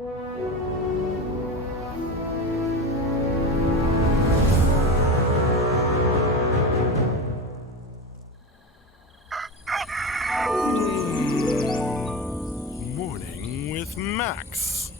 Morning with Max.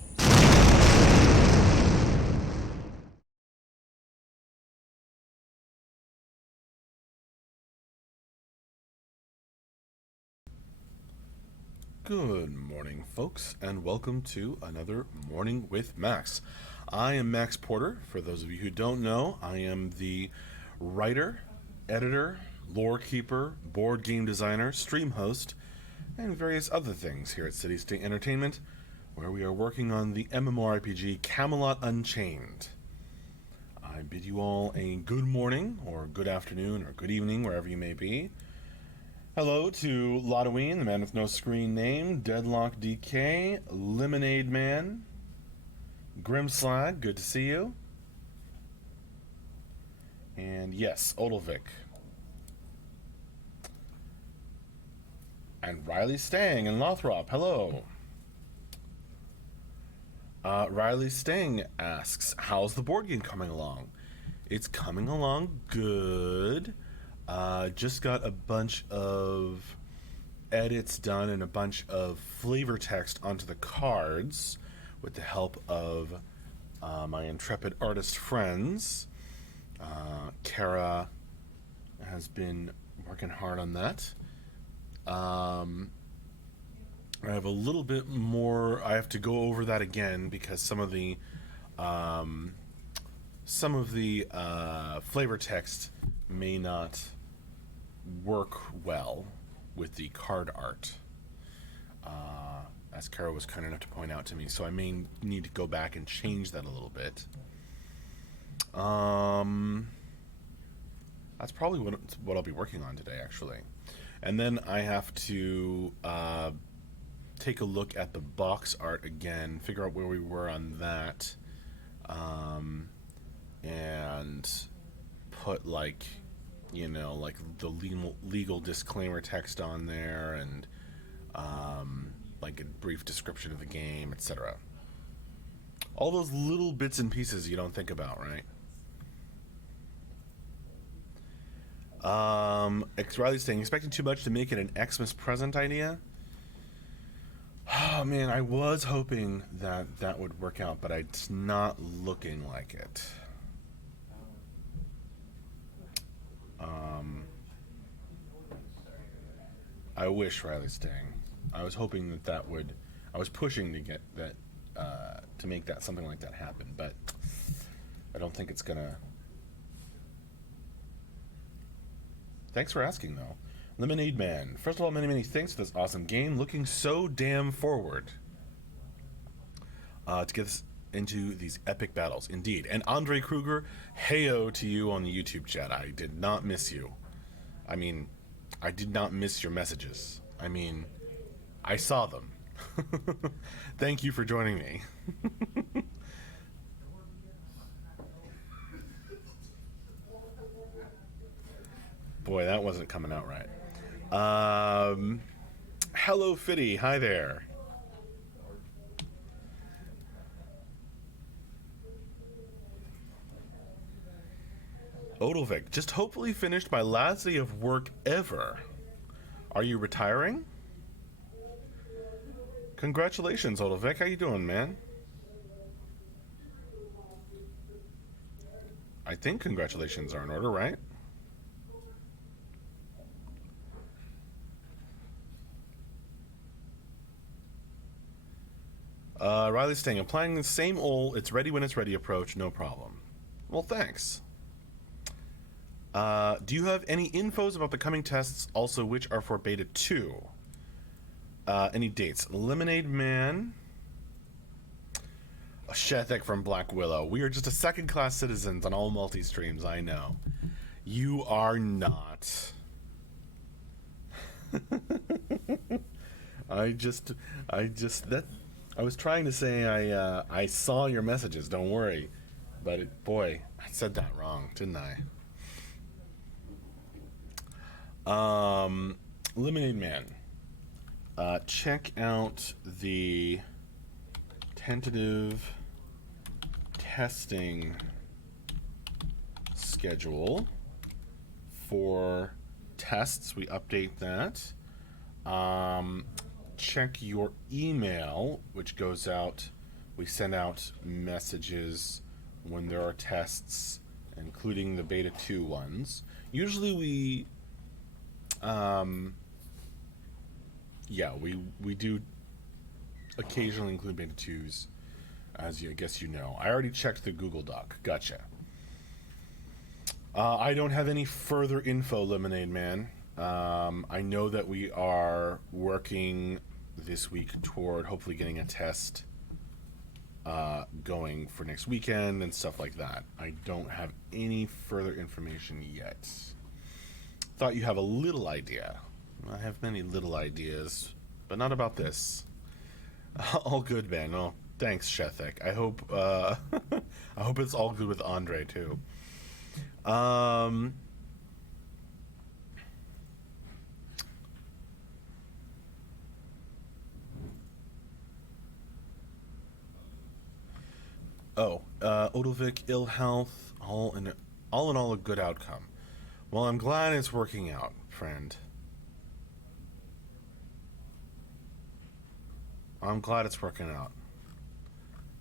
Good morning, folks, and welcome to another Morning with Max. I am Max Porter. For those of you who don't know, I am the writer, editor, lore keeper, board game designer, stream host, and various other things here at City State Entertainment, where we are working on the MMORPG Camelot Unchained. I bid you all a good morning, or good afternoon, or good evening, wherever you may be. Hello to Lotoween, the man with no screen name, Deadlock DK, Lemonade Man, Grimslag, good to see you. And yes, Odilvik. And Riley Stang and Lothrop, hello. Riley Stang asks, how's the board game coming along? It's coming along good. Just got a bunch of edits done and a bunch of flavor text onto the cards with the help of my intrepid artist friends. Kara has been working hard on that. I have a little bit more. I have to go over that again because some of the flavor text may not work well with the card art, as Kara was kind enough to point out to me, so I may need to go back and change that a little bit. That's probably what I'll be working on today, actually. And then I have to take a look at the box art again, figure out where we were on that, and put like the legal disclaimer text on there, and like a brief description of the game, etc. All those little bits and pieces you don't think about, right? Riley's saying, expecting too much to make it an Xmas present idea? Oh man, I was hoping that would work out, but it's not looking like it. I wish, Riley Stang. I was hoping that would. I was pushing to get that, to make that something like that happen, but I don't think it's gonna. Thanks for asking, though. Lemonade Man. First of all, many thanks for this awesome game. Looking so damn forward to get us into these epic battles. Indeed. And Andre Kruger, heyo to you on the YouTube chat. I did not miss you. I mean, I did not miss your messages. I mean, I saw them. Thank you for joining me. Boy, that wasn't coming out right. Hello, Fitty. Hi there. Odilvik, just hopefully finished my last day of work ever. Are you retiring? Congratulations, Odilvik. How you doing, man? I think congratulations are in order, right? Riley's saying, applying the same old it's ready when it's ready approach, no problem. Well, thanks. Do you have any infos about the coming tests, also which are for beta 2? Any dates? Lemonade Man. Shethek from Black Willow. We are just a second-class citizens on all multi-streams, I know. You are not. I was trying to say I saw your messages, don't worry. But boy, I said that wrong, didn't I? Lemonade Man. Check out the tentative testing schedule for tests. We update that. Check your email, which goes out. We send out messages when there are tests, including the beta 2 ones. Usually we we do occasionally include beta 2s, as I guess you know. I already checked the Google Doc. Gotcha. I don't have any further info, Lemonade Man. I know that we are working this week toward hopefully getting a test going for next weekend and stuff like that. I don't have any further information yet. Thought you have a little idea. I have many little ideas, but not about this. All good, man. Oh, thanks, Shethek. I hope I hope it's all good with Andre too. Odilvik, ill health, all in all a good outcome. Well, I'm glad it's working out, friend. I'm glad it's working out.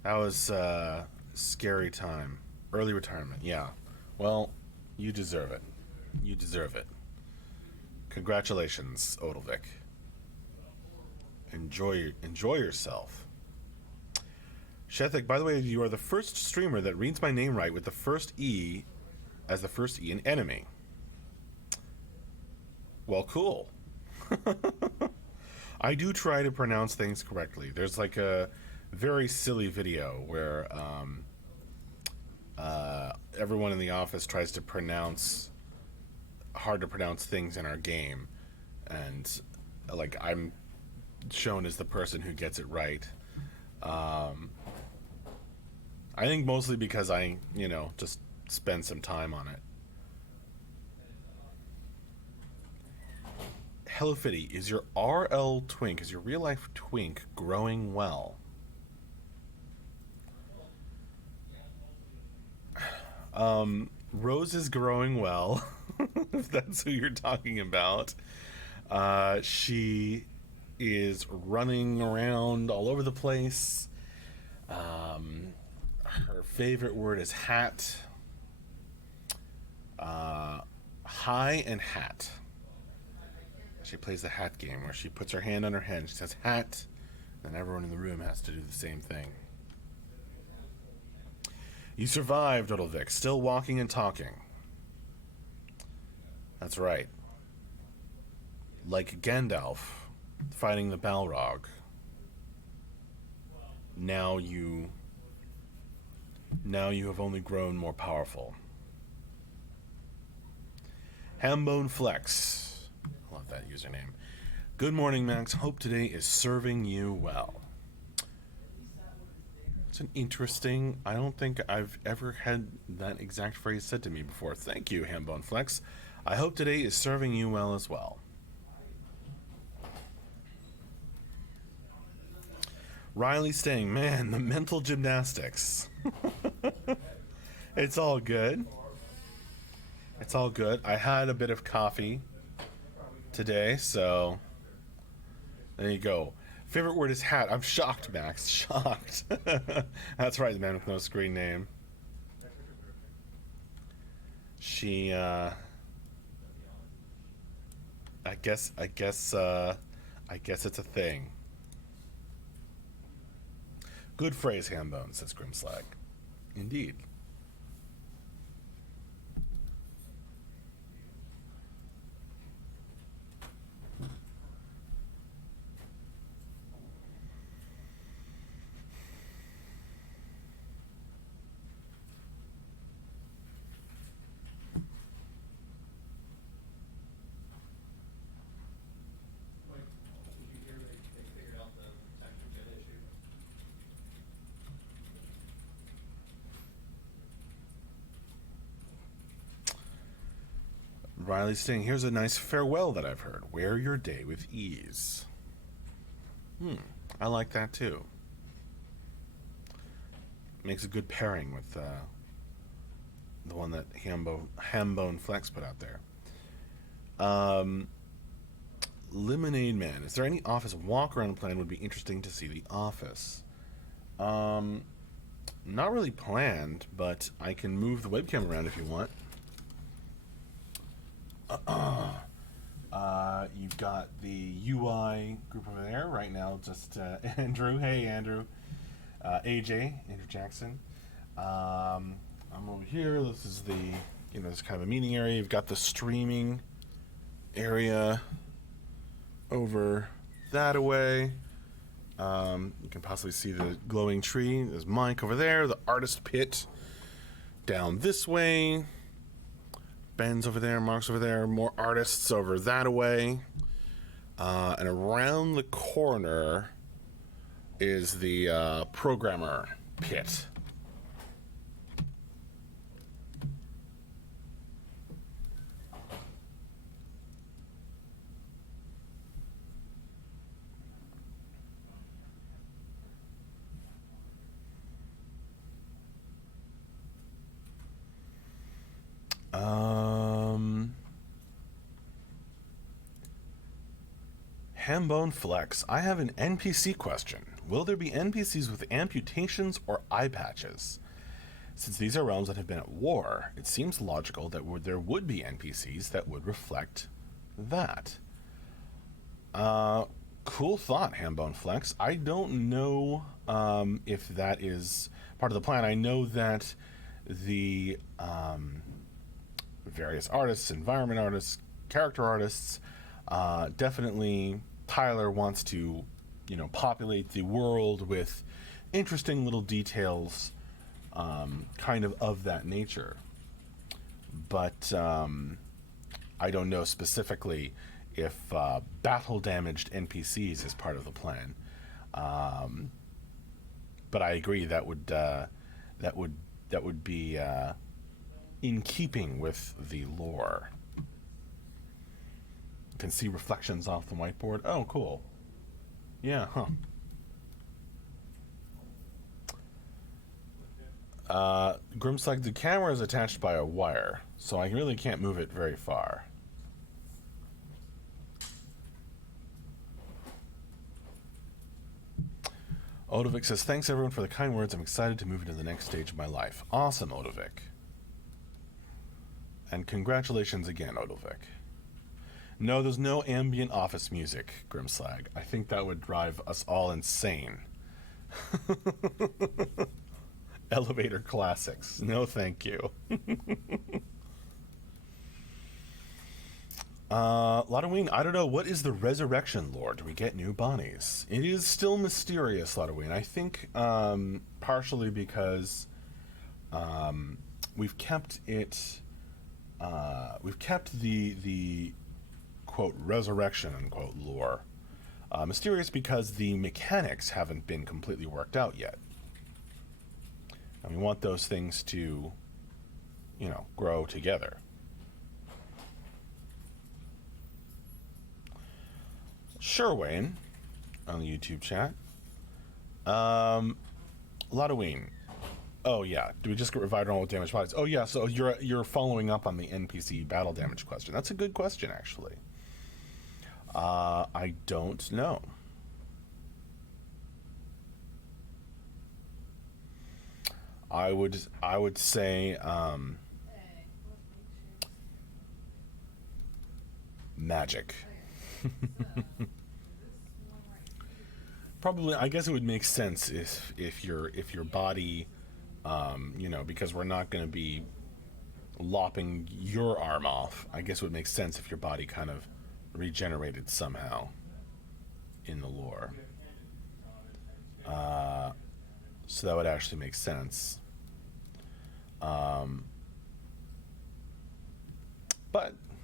That was a scary time. Early retirement, yeah. Well, you deserve it. You deserve it. Congratulations, Odilvik. Enjoy yourself. Shethik, by the way, you are the first streamer that reads my name right with the first E as the first E in enemy. Well, cool. I do try to pronounce things correctly. There's like a very silly video where everyone in the office tries to pronounce hard to pronounce things in our game, and like I'm shown as the person who gets it right. I think mostly because I, just spend some time on it. Hello Fitty, is your RL twink, is your real life twink growing well? Rose is growing well, if that's who you're talking about. She is running around all over the place. Her favorite word is hat. High and hat. She plays the hat game where she puts her hand on her head and she says hat, and everyone in the room has to do the same thing. You survived, Odilvik, still walking and talking. That's right. Like Gandalf fighting the Balrog. Now you have only grown more powerful. Hambone Flex. I love that username. Good morning, Max. Hope today is serving you well. It's an interesting... I don't think I've ever had that exact phrase said to me before. Thank you, Hambone Flex. I hope today is serving you well as well. Riley saying, man, the mental gymnastics. It's all good. It's all good. I had a bit of coffee today, so there you go. Favorite word is hat. I'm shocked, Max. Shocked. That's right, the man with no screen name. She, I guess it's a thing. Good phrase, Hambone, says Grimslag. Indeed. Riley's saying, here's a nice farewell that I've heard. Wear your day with ease. I like that too. makes a good pairing with the one that Hambone Flex put out there. Um, Lemonade Man. Is there any office walk around plan? Would be interesting to see the office. Um, Not really planned, but I can move the webcam around if you want. You've got the UI group over there right now. Just Andrew. Hey, Andrew. Andrew Jackson. I'm over here. This is this kind of a meeting area. You've got the streaming area over that away. You can possibly see the glowing tree. There's Mike over there. The artist pit down this way. Ben's over there. Mark's over there. More artists over that away. And around the corner is the programmer pit. Hambone Flex, I have an NPC question. Will there be NPCs with amputations or eye patches? Since these are realms that have been at war, it seems logical that there would be NPCs that would reflect that. Cool thought, Hambone Flex. I don't know if that is part of the plan. I know that the various artists, environment artists, character artists, definitely Tyler wants to, populate the world with interesting little details, kind of that nature. But I don't know specifically if battle damaged NPCs is part of the plan. But I agree that would be in keeping with the lore. You can see reflections off the whiteboard. Oh, cool. Yeah, huh. Grimslag, the camera is attached by a wire, so I really can't move it very far. Odovic says, thanks everyone for the kind words. I'm excited to move into the next stage of my life. Awesome, Odovic. And congratulations again, Odovic. No, there's no ambient office music, Grimslag. I think that would drive us all insane. Elevator classics. No, thank you. Lotaween, I don't know. What is the resurrection lore? Do we get new bodies? It is still mysterious, Lotaween. I think partially because we've kept it. We've kept the quote resurrection unquote lore mysterious because the mechanics haven't been completely worked out yet. And we want those things to, grow together. Sure, Wayne, on the YouTube chat. Lotaween. Oh yeah, do we just get revived on all damage bodies? Oh yeah, so you're following up on the NPC battle damage question. That's a good question, actually. I don't know. I would say magic. Probably, I guess it would make sense if your body, because we're not going to be lopping your arm off. I guess it would make sense if your body kind of regenerated somehow in the lore. So that would actually make sense. But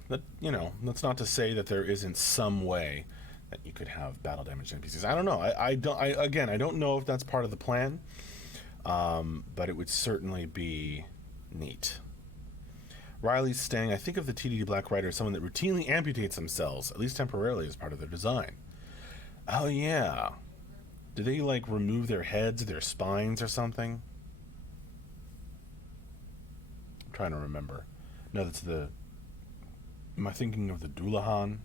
that's not to say that there isn't some way that you could have battle damage NPCs. I don't know. I don't know if that's part of the plan. But it would certainly be neat. Riley's saying, I think of the TDD Black Rider as someone that routinely amputates themselves, at least temporarily, as part of their design. Oh yeah. Do they remove their heads, their spines or something? trying to remember. No, that's the. Am I thinking of the Dullahan?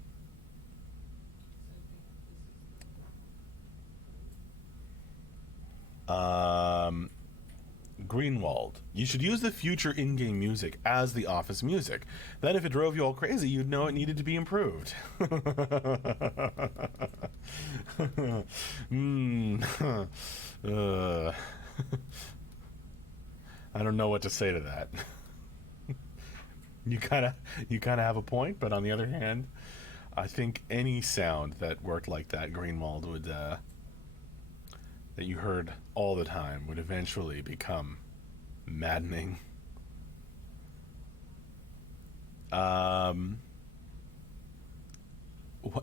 Um, Greenwald. You should use the future in-game music as the office music. Then if it drove you all crazy, you'd know it needed to be improved. mm. uh, I don't know what to say to that. You kind of have a point, but on the other hand, I think any sound that worked like that, Greenwald would that you heard all the time would eventually become maddening. Um,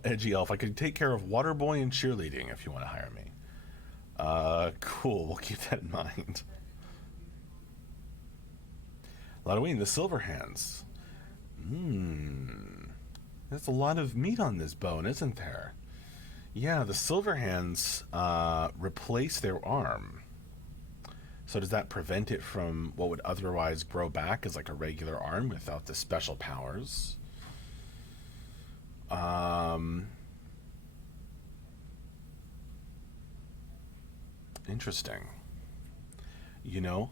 Edgy Elf, I could take care of Waterboy and cheerleading if you want to hire me. Cool. We'll keep that in mind. Halloween, the Silverhands. There's a lot of meat on this bone, isn't there? Yeah, the Silverhands replace their arm. So does that prevent it from what would otherwise grow back as like a regular arm without the special powers? Interesting. You know,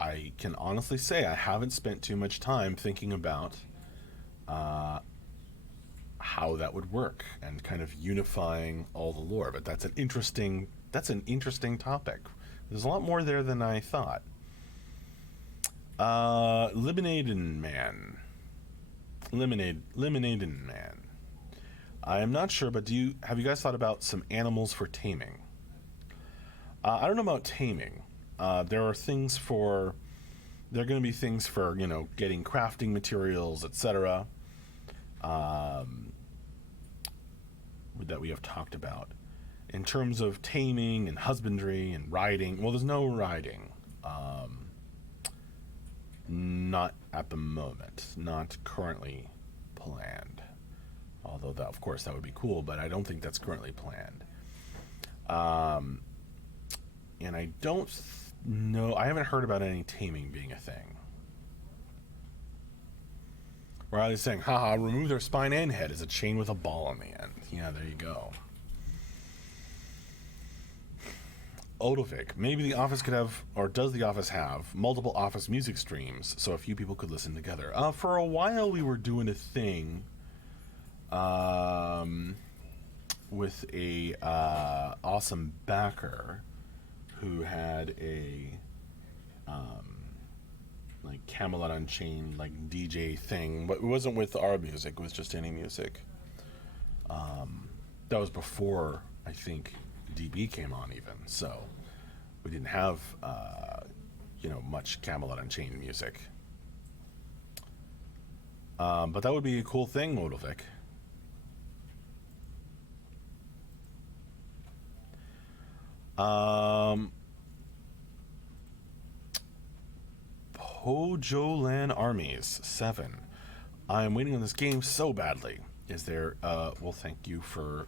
I can honestly say I haven't spent too much time thinking about uh, how that would work and kind of unifying all the lore. But that's an interesting topic. There's a lot more there than I thought. Lemonade Man. Lemonade Man. I am not sure, but have you guys thought about some animals for taming? I don't know about taming. There are things for. There are going to be things for getting crafting materials, etc. That we have talked about. In terms of taming and husbandry and riding, well, there's no riding. Not at the moment. Not currently planned. Although, of course, that would be cool, but I don't think that's currently planned. And I don't know. I haven't heard about any taming being a thing. Riley's saying, haha, remove their spine and head as a chain with a ball on the end. Yeah, there you go. Odovic, maybe the office could have, or does the office have, multiple office music streams so a few people could listen together? For a while we were doing a thing with a awesome backer who had a like Camelot Unchained like DJ thing, but it wasn't with our music, it was just any music. That was before I think DB came on even, so we didn't have much Camelot Unchained music. But that would be a cool thing, Modovic. Pojolan Armies 7. I am waiting on this game so badly. Is there well, thank you for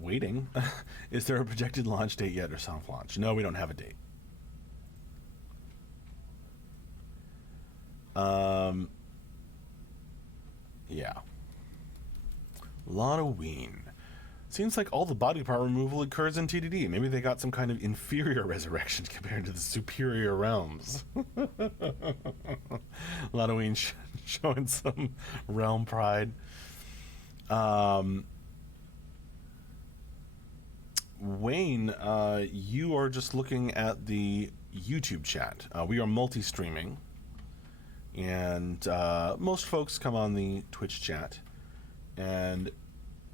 waiting. Is there a projected launch date yet or soft launch? No, we don't have a date. Yeah. A lot of ween. Seems like all the body part removal occurs in TDD. Maybe they got some kind of inferior resurrection compared to the superior realms. A lot of ween showing some realm pride. Wayne, you are just looking at the YouTube chat. We are multi-streaming, and most folks come on the Twitch chat. And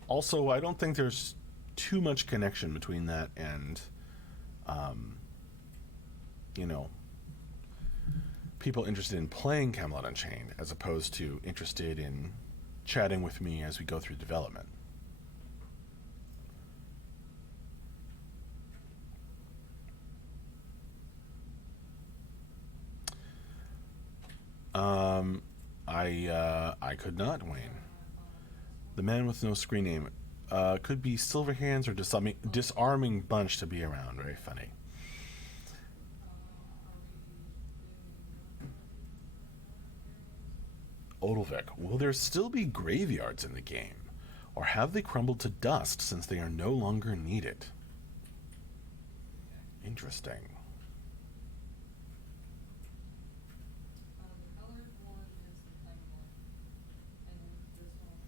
also, I don't think there's too much connection between that and, people interested in playing Camelot Unchained as opposed to interested in chatting with me as we go through development. I could not, Wayne. The man with no screen name could be Silverhands or disarming bunch to be around. Very funny. Odilvik, will there still be graveyards in the game? Or have they crumbled to dust since they are no longer needed? Interesting. The colored one is the plain one, and then this one.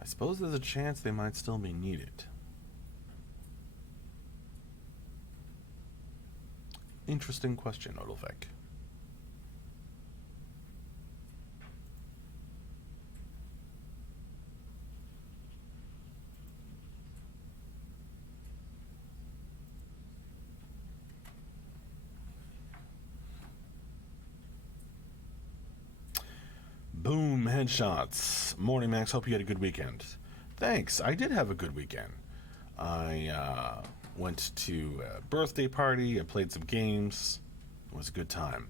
I suppose there's a chance they might still be needed. Interesting question, Odilvik. Boom, headshots. Morning, Max. Hope you had a good weekend. Thanks. I did have a good weekend. I went to a birthday party. I played some games. It was a good time.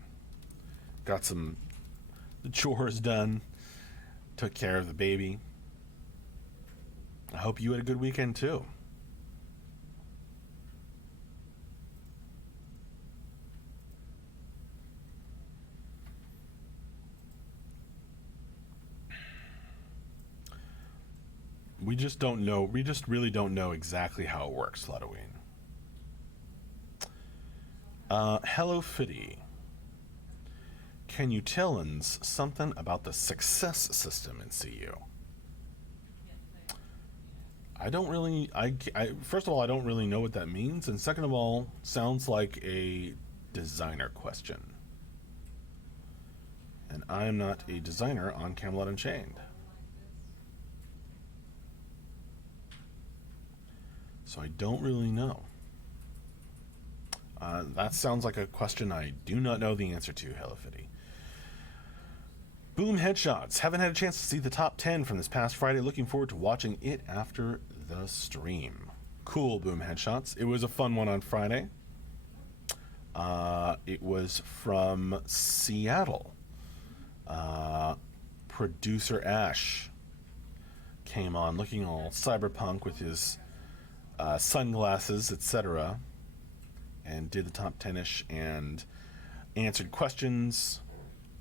Got some chores done. Took care of the baby. I hope you had a good weekend too. We just don't know. We just really don't know exactly how it works, Ludoween. Hello, Fiddy. Can you tell us something about the success system in CU? I don't really. First of all, I don't really know what that means, and second of all, sounds like a designer question. And I am not a designer on Camelot Unchained. So I don't really know. That sounds like a question I do not know the answer to, Hello Fiddy. Boom headshots. Haven't had a chance to see the top 10 from this past Friday. Looking forward to watching it after the stream. Cool, Boom headshots. It was a fun one on Friday. It was from Seattle. Producer Ash came on looking all cyberpunk with his sunglasses, etc., and did the top 10-ish and answered questions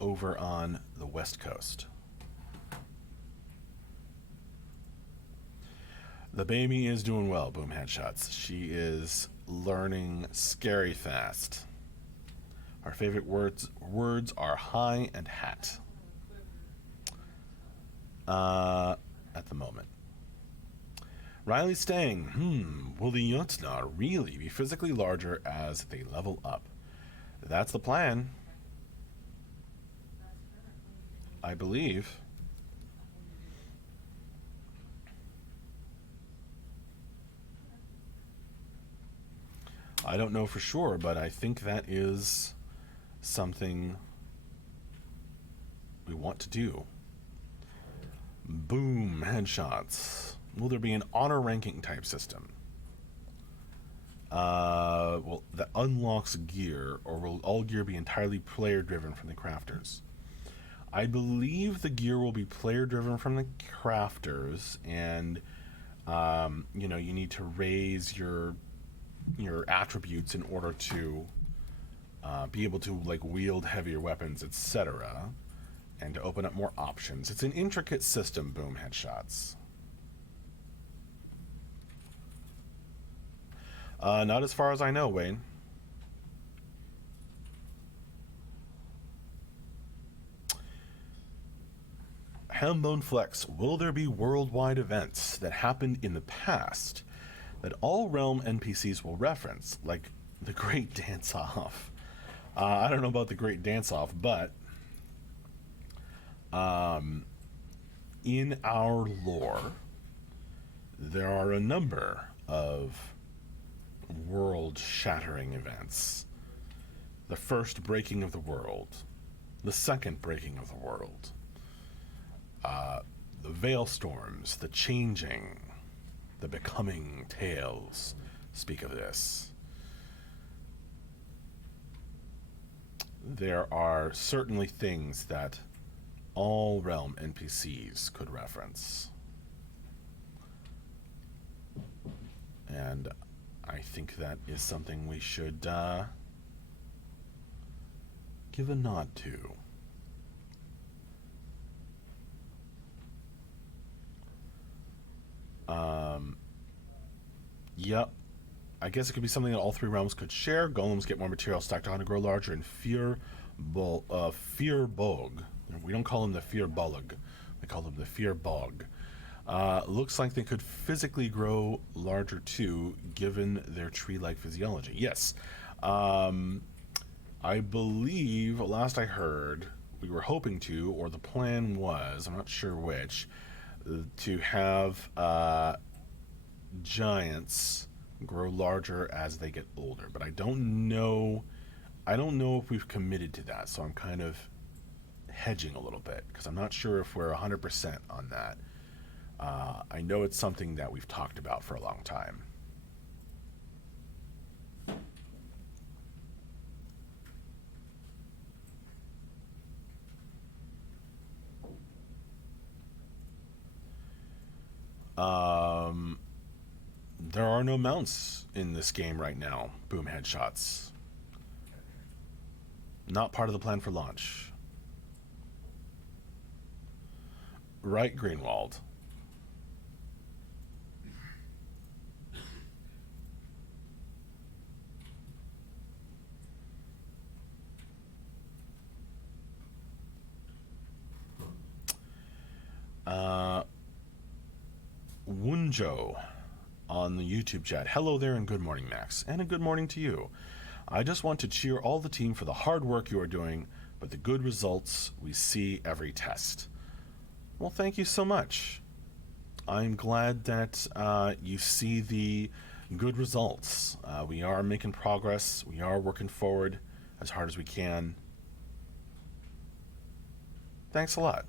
over on the West Coast. The baby is doing well, Boom headshots. She is learning scary fast. Our favorite words are hi and hat. At the moment. Riley Stang, will the Jotnar really be physically larger as they level up? That's the plan. I believe. I don't know for sure, but I think that is something we want to do. Boom, headshots. Will there be an honor ranking type system? Well, that unlocks gear, or will all gear be entirely player driven from the crafters? I believe the gear will be player driven from the crafters, and you need to raise your attributes in order to be able to wield heavier weapons, etc., and to open up more options. It's an intricate system, Boom headshots. Not as far as I know, Wayne. Hambone Flex, will there be worldwide events that happened in the past that all Realm NPCs will reference, like the Great Dance-Off? I don't know about the Great Dance-Off, but in our lore, there are a number of world-shattering events. The first breaking of the world, the second breaking of the world, the Veil Storms, the Changing, the Becoming tales speak of this. There are certainly things that all Realm NPCs could reference. And I think that is something we should give a nod to. Yep. I guess it could be something that all three realms could share. Golems get more material stacked on to grow larger, and Fear Bog. We don't call them the Fear Bolg. We call them the Fear Bog. Looks like they could physically grow larger too, given their tree-like physiology. Yes. I believe, last I heard, we were hoping to, or the plan was, I'm not sure which, to have giants grow larger as they get older. But I don't know if we've committed to that, so I'm kind of hedging a little bit, because I'm not sure if we're 100% on that. I know it's something that we've talked about for a long time. There are no mounts in this game right now. Boom headshots. Not part of the plan for launch. Right, Greenwald. Wunjo on the YouTube chat. Hello there and good morning, Max. And a good morning to you. I just want to cheer all the team for the hard work you are doing, but the good results we see every test. Well, thank you so much. I'm glad that you see the good results. We are making progress. We are working forward as hard as we can. Thanks a lot.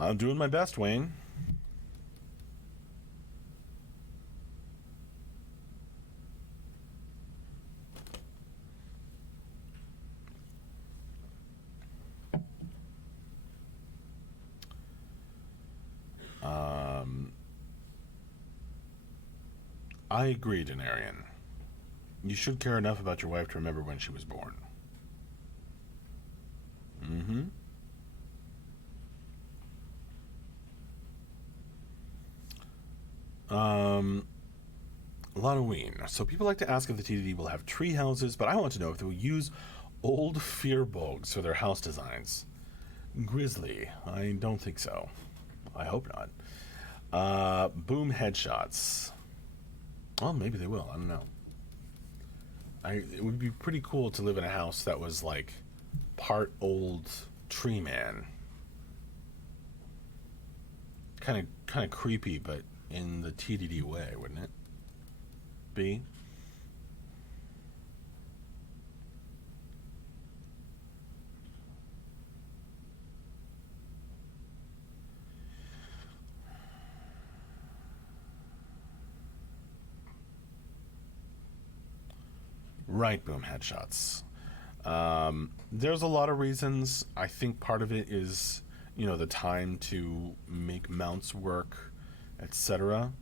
I'm doing my best, Wayne. I agree, Denarian. You should care enough about your wife to remember when she was born. Mm-hmm. Halloween. So people like to ask if the TDD will have tree houses, but I want to know if they will use old fear bogs for their house designs. Grizzly. I don't think so. I hope not. Boom headshots. Well, maybe they will. I don't know. It would be pretty cool to live in a house that was like part old tree man. Kind of creepy, but in the TDD way, wouldn't it be? Right, boom headshots. There's a lot of reasons. I think part of it is, the time to make mounts work, etc.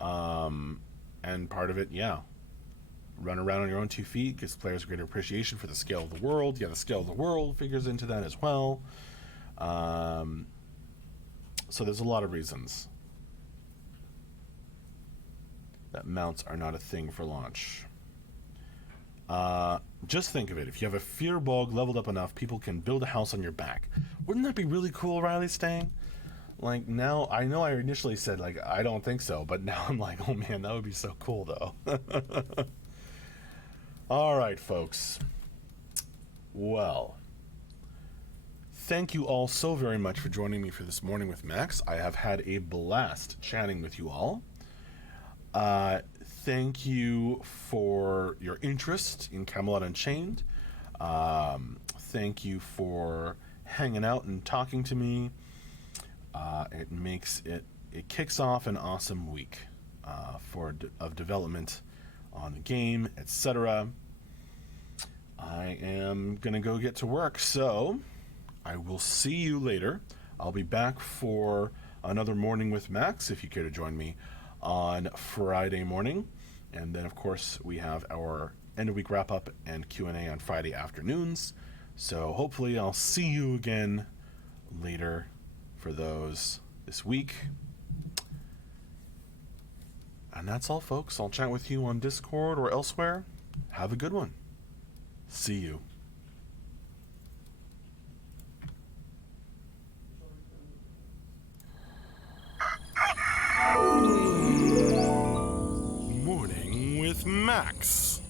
And part of it, run around on your own 2 feet gives players greater appreciation for the scale of the world. Yeah, the scale of the world figures into that as well. So there's a lot of reasons that mounts are not a thing for launch. Just think of it. If you have a fear bog leveled up enough, people can build a house on your back. Wouldn't that be really cool, Riley Stang? Like, now, I know I initially said, like, I don't think so, but now I'm like, oh man, that would be so cool, though. All right, folks. Well, thank you all so very much for joining me for this morning with Max. I have had a blast chatting with you all. Thank you for your interest in Camelot Unchained. Thank you for hanging out and talking to me. It kicks off an awesome week of development on the game, etc. I am gonna go get to work, so I will see you later. I'll be back for another morning with Max if you care to join me on Friday morning. And then, of course, we have our end of week wrap up and Q&A on Friday afternoons. So hopefully I'll see you again later for those this week. And that's all, folks. I'll chat with you on Discord or elsewhere. Have a good one. See you. Morning with Max.